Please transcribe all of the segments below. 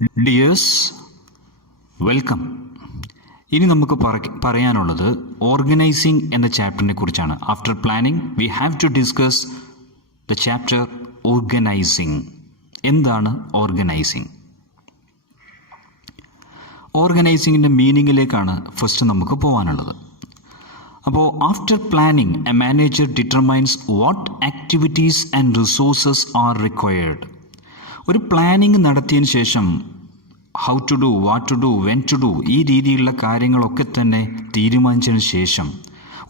Dears, welcome. ഇനി നമുക്ക് പറയാനുള്ളത് ഓർഗനൈസിംഗ് എന്ന ചാപ്റ്ററിനെ കുറിച്ചാണ്. After planning we have to discuss the chapter organising. എന്താണ് ഓർഗനൈസിംഗ്? ഓർഗനൈസിങ്ങിൻ്റെ മീനിങ്ങിലേക്കാണ് ഫസ്റ്റ് നമുക്ക് പോകാനുള്ളത്. അപ്പോൾ after planning a manager determines what activities and resources are required. ഒരു പ്ലാനിങ് നടത്തിയതിന് ശേഷം how to do, what to do, when to do, ഈ രീതിയിലുള്ള കാര്യങ്ങളൊക്കെ തന്നെ തീരുമാനിച്ചതിന് ശേഷം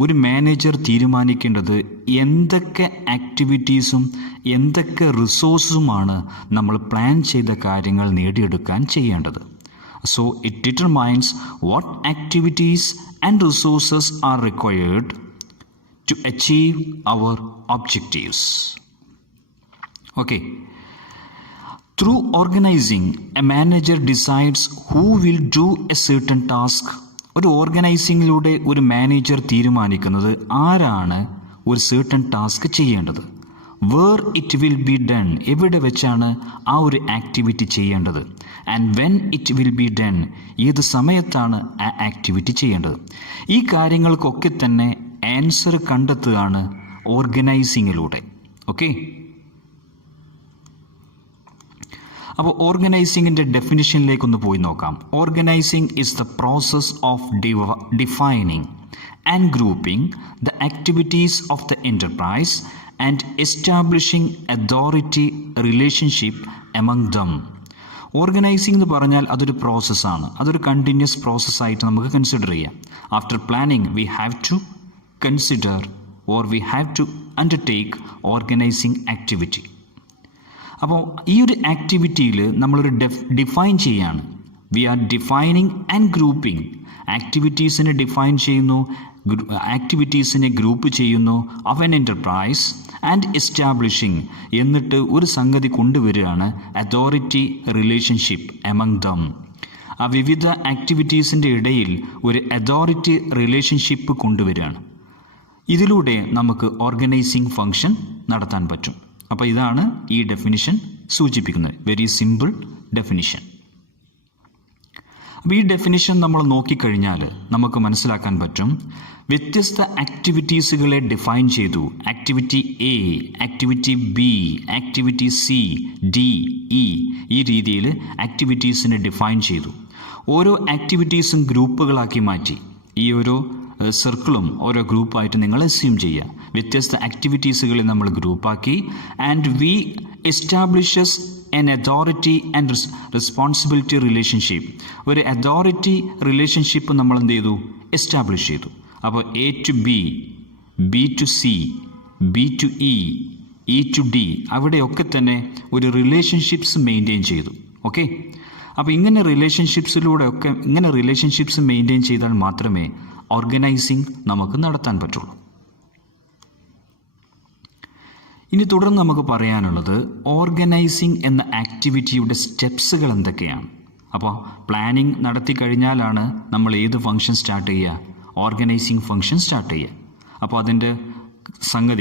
ഒരു മാനേജർ തീരുമാനിക്കേണ്ടത് എന്തൊക്കെ ആക്ടിവിറ്റീസും എന്തൊക്കെ റിസോഴ്സുമാണ് നമ്മൾ പ്ലാൻ ചെയ്ത കാര്യങ്ങൾ നേടിയെടുക്കാൻ ചെയ്യേണ്ടത്. So it determines what activities and resources are required to achieve our objectives. Okay. Through organizing, a manager decides who will do a certain task. ഒരു ഓർഗനൈസിങ്ങിലൂടെ ഒരു മാനേജർ തീരുമാനിക്കുന്നത് ആരാണ് ഒരു certain ടാസ്ക് ചെയ്യേണ്ടത്, where it will be done, എവിടെ വെച്ചാണ് ആ ഒരു ആക്ടിവിറ്റി ചെയ്യേണ്ടത്, and when it will be done, ഏത് സമയത്താണ് ആ ആക്ടിവിറ്റി ചെയ്യേണ്ടത്. ഈ കാര്യങ്ങൾക്കൊക്കെ തന്നെ ആൻസർ കണ്ടെത്തുകയാണ് ഓർഗനൈസിങ്ങിലൂടെ. ഓക്കെ. അപ്പോൾ ഓർഗനൈസിങ്ങിൻ്റെ ഡെഫിനിഷനിലേക്കൊന്ന് പോയി നോക്കാം. Organising is the process of defining and grouping the activities of the enterprise and establishing authority relationship among them. Organising എന്ന് പറഞ്ഞാൽ അതൊരു പ്രോസസ്സാണ്. അതൊരു കണ്ടിന്യൂസ് പ്രോസസ്സായിട്ട് നമുക്ക് കൺസിഡർ ചെയ്യാം. After planning we have to consider or we have to undertake organising activity. അപ്പോൾ ഈ ഒരു ആക്ടിവിറ്റിയിൽ നമ്മളൊരു ഡിഫൈൻ ചെയ്യാണ്. We are defining and grouping. ആക്ടിവിറ്റീസിനെ ഡിഫൈൻ ചെയ്യുന്നു, ആക്ടിവിറ്റീസിനെ ഗ്രൂപ്പ് ചെയ്യുന്നു of an enterprise and establishing, എന്നിട്ട് ഒരു സംഗതി കൊണ്ടുവരികയാണ് അതോറിറ്റി റിലേഷൻഷിപ്പ് എമംഗ് ദം. ആ വിവിധ ആക്ടിവിറ്റീസിൻ്റെ ഇടയിൽ ഒരു അതോറിറ്റി റിലേഷൻഷിപ്പ് കൊണ്ടുവരികയാണ്. ഇതിലൂടെ നമുക്ക് ഓർഗനൈസിങ് ഫങ്ഷൻ നടത്താൻ പറ്റും. അപ്പോൾ ഇതാണ് ഈ ഡെഫിനിഷൻ സൂചിപ്പിക്കുന്നത്. Very simple definition. അപ്പോൾ ഈ ഡെഫിനിഷൻ നമ്മൾ നോക്കിക്കഴിഞ്ഞാൽ നമുക്ക് മനസ്സിലാക്കാൻ പറ്റും. വ്യത്യസ്ത ആക്ടിവിറ്റീസുകളെ ഡിഫൈൻ ചെയ്തു. Activity A, activity B, activity C, D, E, ഈ രീതിയിൽ ആക്ടിവിറ്റീസിനെ ഡിഫൈൻ ചെയ്തു. ഓരോ ആക്ടിവിറ്റീസും ഗ്രൂപ്പുകളാക്കി മാറ്റി. ഈ ഓരോ സർക്കിളും ഓരോ ഗ്രൂപ്പായിട്ട് നിങ്ങൾ അസ്യൂം ചെയ്യുക. വ്യത്യസ്ത ആക്ടിവിറ്റീസുകളെ നമ്മൾ ഗ്രൂപ്പാക്കി. And we establishes an authority and responsibility relationship. ഒരു അതോറിറ്റി റിലേഷൻഷിപ്പ് നമ്മൾ എന്ത് ചെയ്തു? എസ്റ്റാബ്ലിഷ് ചെയ്തു. അപ്പോൾ A to B, B to C, B to E, E to D, അവിടെയൊക്കെ തന്നെ ഒരു റിലേഷൻഷിപ്സ് മെയിൻറ്റെയിൻ ചെയ്തു. ഓക്കെ. അപ്പോൾ ഇങ്ങനെ റിലേഷൻഷിപ്സ് മെയിൻറ്റെയിൻ ചെയ്താൽ മാത്രമേ ഓർഗനൈസിങ് നമുക്ക് നടത്താൻ പറ്റുള്ളൂ. ഇനി തുടർന്ന് നമുക്ക് പറയാനുള്ളത് ഓർഗനൈസിങ് എന്ന ആക്ടിവിറ്റിയുടെ സ്റ്റെപ്സുകൾ എന്തൊക്കെയാണ്. അപ്പോൾ പ്ലാനിങ് നടത്തി കഴിഞ്ഞാലാണ് നമ്മൾ ഏത് ഫംഗ്ഷൻ സ്റ്റാർട്ട് ചെയ്യുക? ഓർഗനൈസിങ് ഫംഗ്ഷൻ സ്റ്റാർട്ട് ചെയ്യുക. അപ്പോൾ അതിൻ്റെ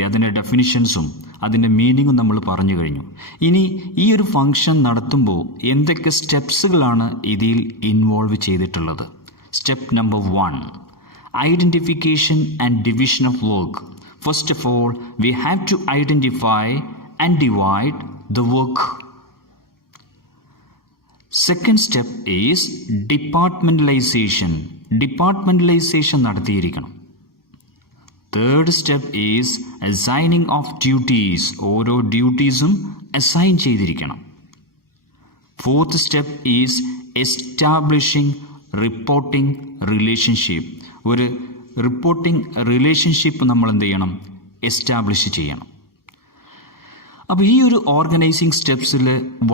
അതിൻ്റെ ഡെഫിനിഷൻസും അതിൻ്റെ മീനിങ്ങും നമ്മൾ പറഞ്ഞു കഴിഞ്ഞു. ഇനി ഈ ഒരു ഫംഗ്ഷൻ നടത്തുമ്പോൾ എന്തൊക്കെ സ്റ്റെപ്സുകളാണ് ഇതിൽ ഇൻവോൾവ് ചെയ്തിട്ടുള്ളത്? Step number 1, identification and division of work. First of all, we have to identify and divide the work. Second step is departmentalization. Departmentalization നടത്തിയിരിക്കണം. Third step is assigning of duties. ഓരോ ഡ്യൂട്ടീസും assign ചെയ്തിരിക്കണം. Fourth step is establishing reporting relationship. ഒരു reporting relationship നമ്മൾ എന്ത് ചെയ്യണം? Establish ചെയ്യണം. അപ്പോൾ ഈ ഒരു ഓർഗനൈസിങ് സ്റ്റെപ്സിൽ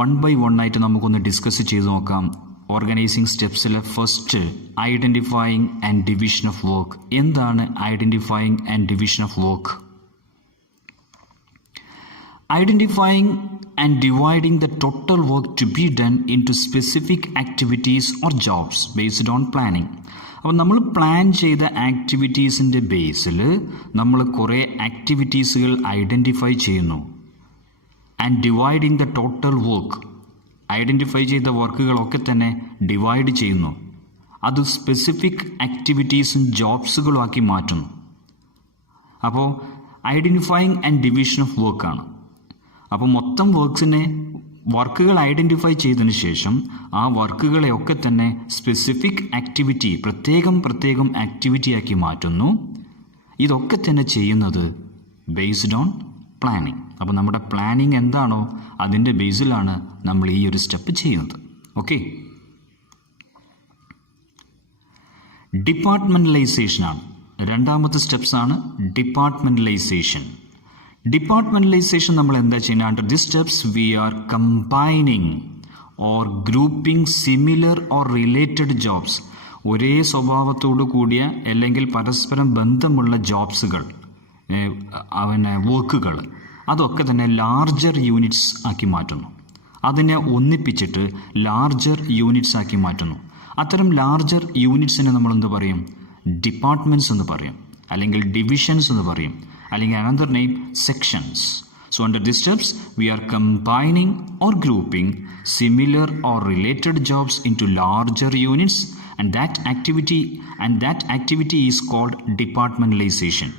1 by 1 ആയിട്ട് നമുക്കൊന്ന് ഡിസ്കസ് ചെയ്ത് നോക്കാം. ഓർഗനൈസിങ് സ്റ്റെപ്സിൽ first identifying and division of work. എന്താണ് identifying and division of work? Identifying and dividing the total work to be done into specific activities or jobs based on planning. അപ്പോൾ നമ്മൾ plan ചെയ്ത ആക്ടിവിറ്റീസിൻ്റെ ബേസിൽ നമ്മൾ കുറേ ആക്ടിവിറ്റീസുകൾ identify ചെയ്യുന്നു. And dividing the total work identify ചെയ്ത വർക്കുകളൊക്കെ തന്നെ ഡിവൈഡ് ചെയ്യുന്നു. അത് സ്പെസിഫിക് ആക്ടിവിറ്റീസും ജോബ്സുകളും ആക്കി മാറ്റുന്നു. അപ്പോൾ ഐഡൻറ്റിഫൈയിങ് ആൻഡ് ഡിവിഷൻ ഓഫ് വർക്കാണ്. അപ്പോൾ മൊത്തം വർക്കുകൾ ഐഡൻറ്റിഫൈ ചെയ്തതിന് ശേഷം ആ വർക്കുകളെയൊക്കെ തന്നെ സ്പെസിഫിക് ആക്ടിവിറ്റി, പ്രത്യേകം ആക്ടിവിറ്റിയാക്കി മാറ്റുന്നു. ഇതൊക്കെ തന്നെ ചെയ്യുന്നത് ബേസ്ഡ് ഓൺ പ്ലാനിങ്. അപ്പോൾ നമ്മുടെ പ്ലാനിങ് എന്താണോ അതിൻ്റെ ബേസിലാണ് നമ്മൾ ഈ ഒരു സ്റ്റെപ്പ് ചെയ്യുന്നത്. ഓക്കെ, ഡിപ്പാർട്ട്മെൻ്റലൈസേഷനാണ് രണ്ടാമത്തെ സ്റ്റെപ്സാണ്. ഡിപ്പാർട്ട്മെൻ്റലൈസേഷൻ നമ്മൾ എന്താ ചെയ്യുന്നത്? Under this steps we are combining or grouping similar or related jobs. ഒരേ സ്വഭാവത്തോടു കൂടിയ അല്ലെങ്കിൽ പരസ്പരം ബന്ധമുള്ള ജോബ്സുകൾ, വർക്കുകൾ, അതൊക്കെ തന്നെ ലാർജർ യൂണിറ്റ്സ് ആക്കി മാറ്റുന്നു. അതിനെ ഒന്നിപ്പിച്ചിട്ട് ലാർജർ യൂണിറ്റ്സ് ആക്കി മാറ്റുന്നു. അത്തരം ലാർജർ യൂണിറ്റ്സിനെ നമ്മൾ എന്ത് പറയും? ഡിപ്പാർട്ട്മെൻറ്റ്സ് എന്ന് പറയും, അല്ലെങ്കിൽ ഡിവിഷൻസ് എന്ന് പറയും, അല്ലെങ്കിൽ another name sections. So under these steps we are combining or grouping similar or related jobs into larger units, and that activity is called departmentalization.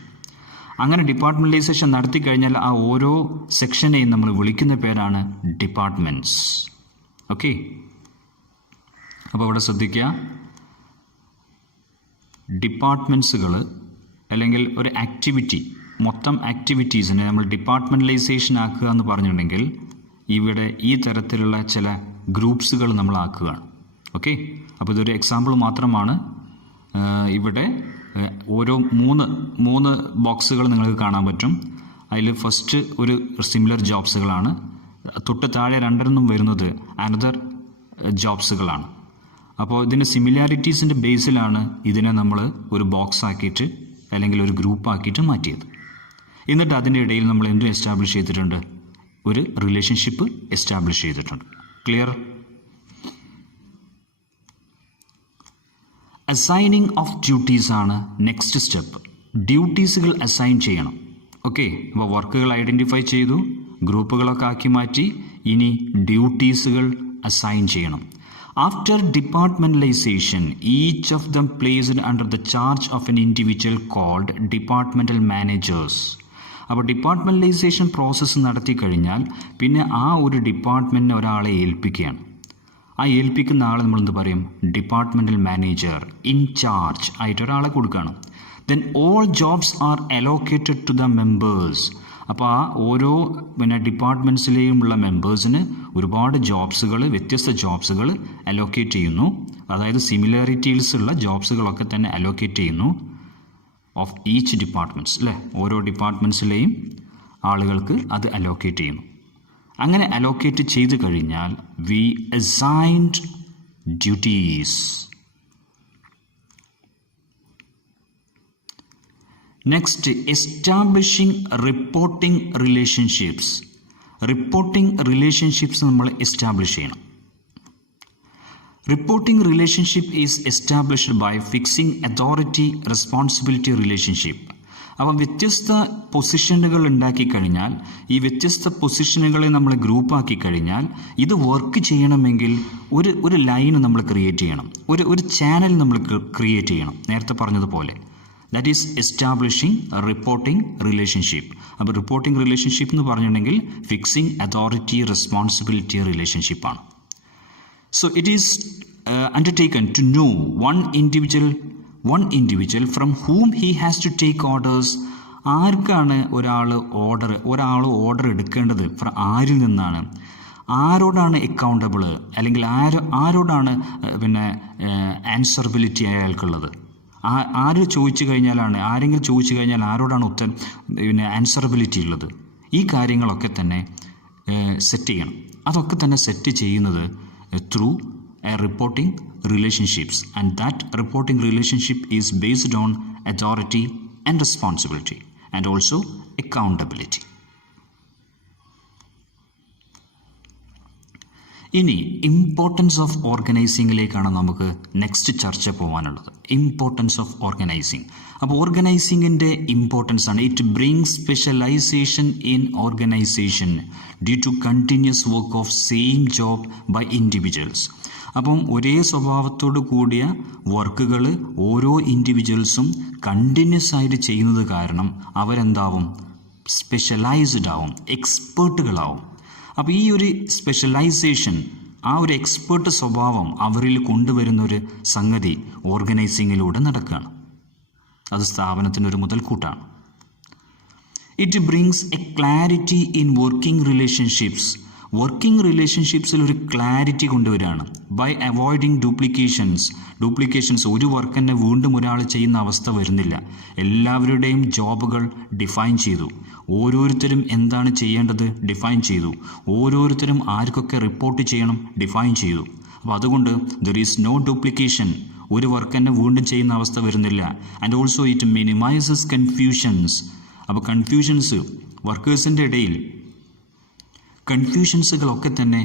അങ്ങനെ ഡിപ്പാർട്ട്മെൻ്റലൈസേഷൻ നടത്തി കഴിഞ്ഞാൽ ആ ഓരോ സെക്ഷനെയും നമ്മൾ വിളിക്കുന്ന പേരാണ് ഡിപ്പാർട്ട്മെൻറ്റ്സ്. ഓക്കെ, അപ്പോൾ ഇവിടെ ശ്രദ്ധിക്കുക, ഡിപ്പാർട്ട്മെൻറ്റ്സുകൾ അല്ലെങ്കിൽ ഒരു ആക്ടിവിറ്റി, മൊത്തം ആക്ടിവിറ്റീസിനെ നമ്മൾ ഡിപ്പാർട്ട്മെൻ്റലൈസേഷൻ ആക്കുക എന്ന് പറഞ്ഞിട്ടുണ്ടെങ്കിൽ ഇവിടെ ഈ തരത്തിലുള്ള ചില ഗ്രൂപ്പ്സുകൾ നമ്മൾ ആക്കുകയാണ്. ഓക്കെ, അപ്പോൾ ഇതൊരു എക്സാമ്പിൾ മാത്രമാണ്. ഇവിടെ ഓരോ മൂന്ന് ബോക്സുകൾ നിങ്ങൾക്ക് കാണാൻ പറ്റും. അതിൽ ഫസ്റ്റ് ഒരു സിമിലർ ജോബ്സുകളാണ്, തൊട്ട് താഴെ രണ്ടെണ്ണം വരുന്നത് അനദർ ജോബ്സുകളാണ്. അപ്പോൾ ഇതിൻ്റെ സിമിലാരിറ്റീസിൻ്റെ ബേസിലാണ് ഇതിനെ നമ്മൾ ഒരു ബോക്സ് ആക്കിയിട്ട് അല്ലെങ്കിൽ ഒരു ഗ്രൂപ്പ് ആക്കിയിട്ട് മാറ്റിയത്. എന്നിട്ട് അതിൻ്റെ ഇടയിൽ നമ്മൾ എന്തും എസ്റ്റാബ്ലിഷ് ചെയ്തിട്ടുണ്ട്? ഒരു റിലേഷൻഷിപ്പ് എസ്റ്റാബ്ലിഷ് ചെയ്തിട്ടുണ്ട്. ക്ലിയർ? അസൈനിങ് ഓഫ് ഡ്യൂട്ടീസ് ആണ് നെക്സ്റ്റ് സ്റ്റെപ്പ്. ഡ്യൂട്ടീസുകൾ അസൈൻ ചെയ്യണം. ഓക്കെ, അപ്പോൾ വർക്കുകൾ ഐഡൻറ്റിഫൈ ചെയ്തു, ഗ്രൂപ്പുകളൊക്കെ ആക്കി മാറ്റി, ഇനി ഡ്യൂട്ടീസുകൾ അസൈൻ ചെയ്യണം. After departmentalization, each of them placed under the charge of an individual called departmental managers. അപ്പോൾ ഡിപ്പാർട്ട്മെൻ്റലൈസേഷൻ പ്രോസസ്സ് നടത്തി കഴിഞ്ഞാൽ പിന്നെ ആ ഒരു ഡിപ്പാർട്ട്മെൻറ്റിനെ ഒരാളെ ഏൽപ്പിക്കുകയാണ്. ആ ഏൽപ്പിക്കുന്ന ആളെ നമ്മൾ എന്ത് പറയും? ഡിപ്പാർട്ട്മെൻ്റൽ മാനേജർ, ഇൻചാർജ് ആയിട്ട് ഒരാളെ കൊടുക്കുകയാണ്. Then all jobs are allocated to the members. അപ്പോൾ ആ ഓരോ ഡിപ്പാർട്ട്മെൻറ്റ്സിലെയും ഉള്ള മെമ്പേഴ്സിന് ഒരുപാട് ജോബ്സുകൾ, വ്യത്യസ്ത ജോബ്സുകൾ അലോക്കേറ്റ് ചെയ്യുന്നു. അതായത് സിമിലാരിറ്റീസ് ഉള്ള ജോബ്സുകളൊക്കെ തന്നെ അലോക്കേറ്റ് ചെയ്യുന്നു ഓഫ് ഈച്ച് ഡിപ്പാർട്ട്മെൻറ്റ്സ്, അല്ലേ? ഓരോ ഡിപ്പാർട്ട്മെൻറ്റ്സിലെയും ആളുകൾക്ക് അത് അലോക്കേറ്റ് ചെയ്യുന്നു. അങ്ങനെ അലോക്കേറ്റ് ചെയ്ത് കഴിഞ്ഞാൽ we assigned duties. Next, establishing reporting relationships. Reporting relationships നമ്മൾ എസ്റ്റാബ്ലിഷ് ചെയ്യണം. Reporting relationship is established by fixing authority responsibility relationship. അപ്പം വ്യത്യസ്ത പൊസിഷനുകൾ ഉണ്ടാക്കി കഴിഞ്ഞാൽ, ഈ വ്യത്യസ്ത പൊസിഷനുകളെ നമ്മൾ ഗ്രൂപ്പാക്കി കഴിഞ്ഞാൽ, ഇത് വർക്ക് ചെയ്യണമെങ്കിൽ ഒരു ലൈൻ നമ്മൾ ക്രിയേറ്റ് ചെയ്യണം, ഒരു ചാനൽ നമ്മൾ ക്രിയേറ്റ് ചെയ്യണം. നേരത്തെ പറഞ്ഞതുപോലെ that is establishing reporting relationship. അപ്പോൾ റിപ്പോർട്ടിംഗ് റിലേഷൻഷിപ്പ് എന്ന് പറഞ്ഞിട്ടുണ്ടെങ്കിൽ ഫിക്സിംഗ് അതോറിറ്റി റെസ്പോൺസിബിലിറ്റി റിലേഷൻഷിപ്പാണ്. So it is undertaken to know one individual from whom he has to take orders. ആർക്കാണ് ഒരാൾ ഓർഡർ എടുക്കേണ്ടത്? ആരിൽ നിന്നാണ്? ആരോടാണ് അക്കൗണ്ടബിൾ, അല്ലെങ്കിൽ ആരോടാണ് ആൻസറബിലിറ്റി അയാൾക്കുള്ളത്? ആരെങ്കിലും ചോദിച്ചു കഴിഞ്ഞാൽ ആരോടാണ് ആൻസറബിലിറ്റി ഉള്ളത്? ഈ കാര്യങ്ങളൊക്കെ തന്നെ സെറ്റ് ചെയ്യണം. അതൊക്കെ തന്നെ സെറ്റ് ചെയ്യുന്നത് through reporting relationships, and that reporting relationship is based on authority and responsibility and also accountability. ഇനി ഇമ്പോർട്ടൻസ് ഓഫ് ഓർഗനൈസിങ്ങിലേക്കാണ് നമുക്ക് നെക്സ്റ്റ് ചർച്ച പോകാനുള്ളത്. Importance of organising. അപ്പോൾ ഓർഗനൈസിങ്ങിൻ്റെ ഇമ്പോർട്ടൻസ് ആണ് it brings specialisation in organisation due to continuous work of same job by individuals. അപ്പം ഒരേ സ്വഭാവത്തോട് കൂടിയ വർക്കുകൾ ഓരോ ഇൻഡിവിജ്വൽസും കണ്ടിന്യൂസ് ആയിട്ട് ചെയ്യുന്നത് കാരണം അവരെന്താവും, സ്പെഷ്യലൈസ്ഡ് ആവും, എക്സ്പേർട്ടുകളാവും. അപ്പോൾ ഈ ഒരു സ്പെഷ്യലൈസേഷൻ, ആ ഒരു എക്സ്പേർട്ട് സ്വഭാവം അവരിൽ കൊണ്ടുവരുന്ന ഒരു സംഗതി ഓർഗനൈസിങ്ങിലൂടെ നടക്കുകയാണ്. അത് സ്ഥാപനത്തിനൊരു മുതൽക്കൂട്ടാണ്. It brings a clarity in working relationships. Working റിലേഷൻഷിപ്സിൽ ഒരു ക്ലാരിറ്റി കൊണ്ടുവരികയാണ്. By avoiding duplications. ഒരു വർക്ക് തന്നെ വീണ്ടും ഒരാൾ ചെയ്യുന്ന അവസ്ഥ വരുന്നില്ല. എല്ലാവരുടെയും ജോബുകൾ ഡിഫൈൻ ചെയ്തു. ഓരോരുത്തരും എന്താണ് ചെയ്യേണ്ടത് ഡിഫൈൻ ചെയ്തു. ഓരോരുത്തരും ആർക്കൊക്കെ റിപ്പോർട്ട് ചെയ്യണം ഡിഫൈൻ ചെയ്തു. അപ്പോൾ അതുകൊണ്ട് ദർ ഈസ് നോ ഡ്യൂപ്ലിക്കേഷൻ. ഒരു വർക്ക് തന്നെ വീണ്ടും ചെയ്യുന്ന അവസ്ഥ വരുന്നില്ല. And also it minimises confusions. അപ്പോൾ കൺഫ്യൂഷൻസ് വർക്കേഴ്സിൻ്റെ ഇടയിൽ കൺഫ്യൂഷൻസുകളൊക്കെ തന്നെ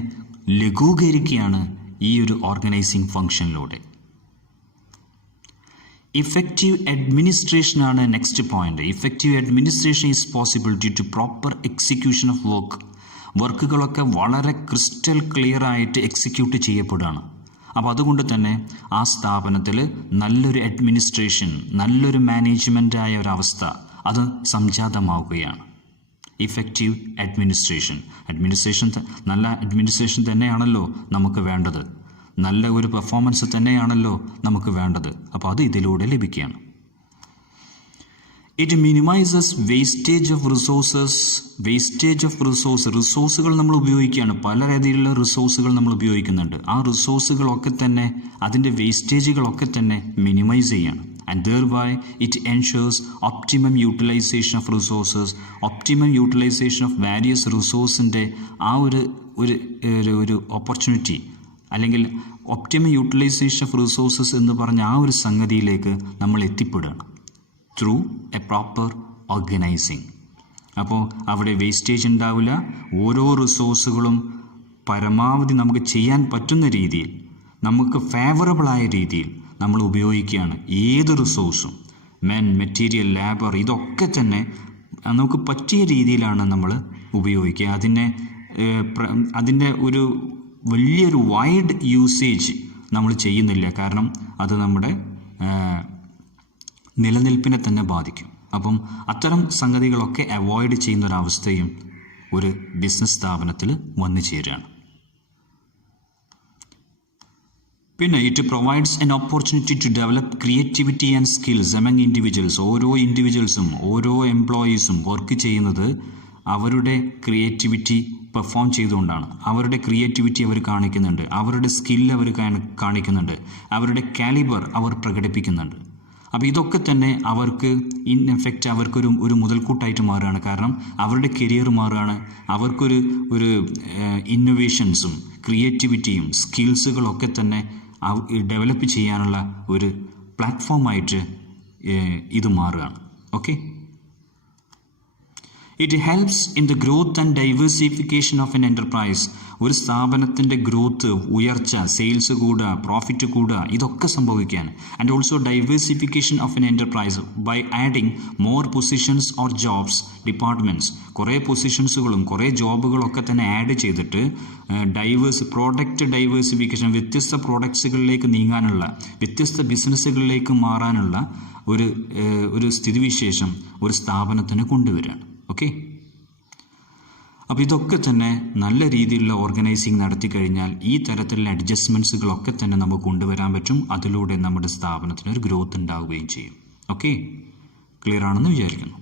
ലഘൂകരിക്കുകയാണ് ഈ ഒരു ഓർഗനൈസിങ് ഫംഗ്ഷനിലൂടെ. ഇഫക്റ്റീവ് അഡ്മിനിസ്ട്രേഷനാണ് next point. Effective administration is possible due to proper execution of വർക്കുകളൊക്കെ വളരെ ക്രിസ്റ്റൽ ക്ലിയർ ആയിട്ട് എക്സിക്യൂട്ട് ചെയ്യപ്പെടുകയാണ്. അപ്പോൾ അതുകൊണ്ട് തന്നെ ആ സ്ഥാപനത്തിൽ നല്ലൊരു അഡ്മിനിസ്ട്രേഷൻ, നല്ലൊരു മാനേജ്മെൻ്റായ ഒരവസ്ഥ അത് സംജാതമാവുകയാണ്. Effective administration. നല്ല അഡ്മിനിസ്ട്രേഷൻ തന്നെയാണല്ലോ നമുക്ക് വേണ്ടത്. നല്ല ഒരു പെർഫോമൻസ് തന്നെയാണല്ലോ നമുക്ക് വേണ്ടത്. അപ്പോൾ അത് ഇതിലൂടെ ലഭിക്കുകയാണ്. ഇറ്റ് മിനിമൈസസ് വേസ്റ്റേജ് ഓഫ് റിസോഴ്സുകൾ നമ്മൾ ഉപയോഗിക്കുകയാണ്. പല രീതിയിലുള്ള റിസോഴ്സുകൾ നമ്മൾ ഉപയോഗിക്കുന്നുണ്ട്. ആ റിസോഴ്സുകളൊക്കെ തന്നെ, അതിൻ്റെ വേസ്റ്റേജുകളൊക്കെ തന്നെ മിനിമൈസ് ചെയ്യാണ്. And thereby it ensures optimum utilization of resources, optimum utilization of various resources-ൻ്റെ ആ ഒരു ഓപ്പർച്യൂണിറ്റി, അല്ലെങ്കിൽ ഒപ്റ്റിമം യൂട്ടിലൈസേഷൻ ഓഫ് റിസോഴ്സസ് എന്ന് പറഞ്ഞ ആ ഒരു സംഗതിയിലേക്ക് നമ്മൾ എത്തിപ്പെടുകയാണ് ത്രൂ എ പ്രോപ്പർ ഓർഗനൈസിങ്. അപ്പോൾ അവിടെ വേസ്റ്റേജ് ഉണ്ടാവില്ല. ഓരോ റിസോഴ്സുകളും പരമാവധി നമുക്ക് ചെയ്യാൻ പറ്റുന്ന രീതിയിൽ, നമുക്ക് ഫേവറബിളായ രീതിയിൽ നമ്മൾ ഉപയോഗിക്കുകയാണ്. ഏത് റിസോഴ്സും, മെറ്റീരിയൽ, ലേബർ, ഇതൊക്കെ തന്നെ നമുക്ക് പറ്റിയ രീതിയിലാണ് നമ്മൾ ഉപയോഗിക്കുക. അതിൻ്റെ ഒരു വലിയൊരു വൈഡ് യൂസേജ് നമ്മൾ ചെയ്യുന്നില്ല. കാരണം അത് നമ്മുടെ നിലനിൽപ്പിനെ തന്നെ ബാധിക്കും. അപ്പം അത്തരം സംഗതികളൊക്കെ അവോയ്ഡ് ചെയ്യുന്നൊരവസ്ഥയും ഒരു ബിസിനസ് സ്ഥാപനത്തിൽ വന്നു ചേരുകയാണ്. പിന്നെ it provides an opportunity to develop creativity and skills among individuals. ഓരോ ഇൻഡിവിജ്വൽസും ഓരോ എംപ്ലോയീസും വർക്ക് ചെയ്യുന്നത് അവരുടെ ക്രിയേറ്റിവിറ്റി പെർഫോം ചെയ്തുകൊണ്ടാണ്. അവരുടെ ക്രിയേറ്റിവിറ്റി അവർ കാണിക്കുന്നുണ്ട്, അവരുടെ സ്കില്ല് അവർ കാണിക്കുന്നുണ്ട്, അവരുടെ കാലിബർ അവർ പ്രകടിപ്പിക്കുന്നുണ്ട്. അപ്പോൾ ഇതൊക്കെ തന്നെ അവർക്ക് ഇൻ എഫക്റ്റ് അവർക്കൊരു മുതൽക്കൂട്ടായിട്ട് മാറുകയാണ്. കാരണം അവരുടെ കരിയർ മാറുകയാണ്. അവർക്കൊരു ഇന്നൊവേഷൻസും ക്രിയേറ്റിവിറ്റിയും സ്കിൽസുകളൊക്കെ തന്നെ ഡെവലപ്പ് ചെയ്യാനുള്ള ഒരു പ്ലാറ്റ്ഫോമായിട്ട് ഇത് മാറുകയാണ്. Okay, it helps in the growth and diversification of an enterprise. ഒരു സ്ഥാപനത്തിൻ്റെ ഗ്രോത്ത്, ഉയർച്ച, സെയിൽസ് കൂടുക, പ്രോഫിറ്റ് കൂടുക, ഇതൊക്കെ സംഭവിക്കാൻ. And also diversification of an enterprise by adding more positions or jobs, departments. കുറേ പൊസിഷൻസുകളും കുറേ ജോബുകളൊക്കെ തന്നെ ആഡ് ചെയ്തിട്ട് പ്രോഡക്റ്റ് ഡൈവേഴ്സിഫിക്കേഷൻ, വ്യത്യസ്ത പ്രോഡക്ട്സുകളിലേക്ക് നീങ്ങാനുള്ള, വ്യത്യസ്ത ബിസിനസ്സുകളിലേക്ക് മാറാനുള്ള ഒരു സ്ഥിതിവിശേഷം ഒരു സ്ഥാപനത്തിന് കൊണ്ടുവരികയാണ്. ഓക്കെ, അപ്പോൾ ഇതൊക്കെ തന്നെ നല്ല രീതിയിലുള്ള ഓർഗനൈസിങ് നടത്തി കഴിഞ്ഞാൽ ഈ തരത്തിലുള്ള അഡ്ജസ്റ്റ്മെൻറ്റ്സുകളൊക്കെ തന്നെ നമുക്ക് കൊണ്ടുവരാൻ പറ്റും. അതിലൂടെ നമ്മുടെ സ്ഥാപനത്തിന് ഒരു ഗ്രോത്ത് ഉണ്ടാവുകയും ചെയ്യും. ഓക്കെ, ക്ലിയർ ആണെന്ന് വിചാരിക്കുന്നു.